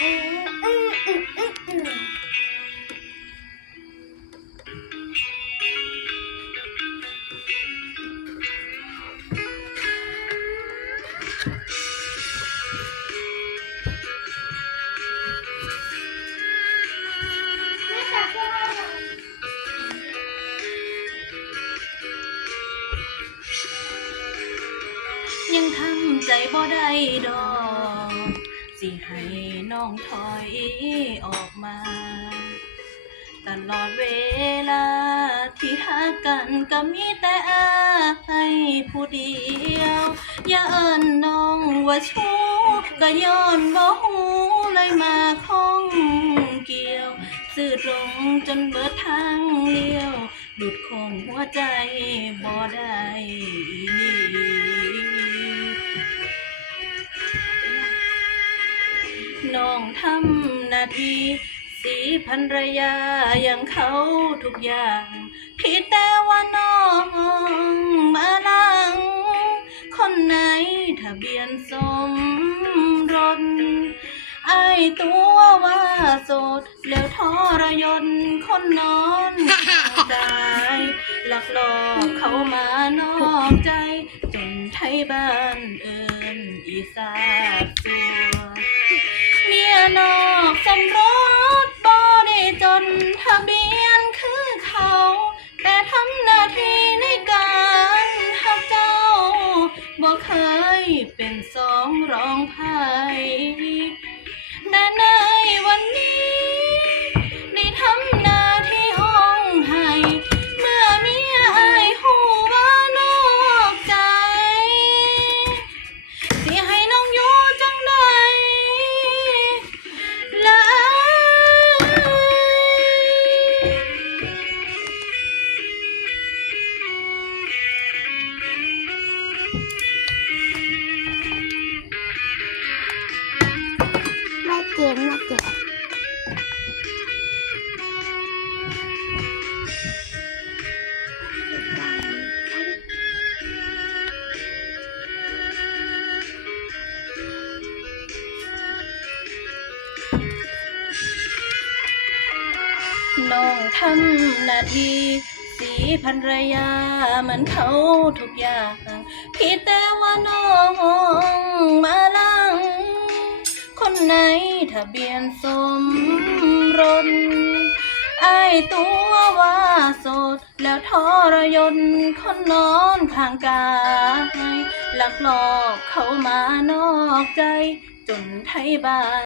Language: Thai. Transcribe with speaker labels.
Speaker 1: ยังทำใจบ่ได้ดอก สิให้น้องถอยออกมา ตลอดเวลาที่หากันก็มีแต่อายผู้เดียว อย่าเอินน้องว่าชู้ก็ย้อนบ่หูเลยมาข้องเกี่ยว สื่อตรงจนเบิดทางเลี้ยวหลุดคงหัวใจบ่ได้ น้องทำหน้าที่สีภรรยาอย่างเขาทุกอย่างผิดแต่ว่าน้องมาลัง คนไหนทะเบียนสมรสไอตัวว่าโสด แล้วทรยนคนนอนตายหลักหลอกเขามานอกใจ จนไทยบ้านเอินอีสาตัว นอกสมรสบ่ได้จนทะเบียนคือเขา แต่ทำหน้าที่ในการหักเจ้าบ่เคยเป็นสองรองไพ่แต่ในวันนี้ น้องทำหน้าที่สีภรรยาเหมือนเขาทุกอย่างผิดแต่ว่าน้องมาลัง คนไหนทะเบียนสมรสไอตัวว่าโสด แล้วทรยนคนนอนข้างกายหลักหลอกเขามานอกใจ จนไทยบ้าน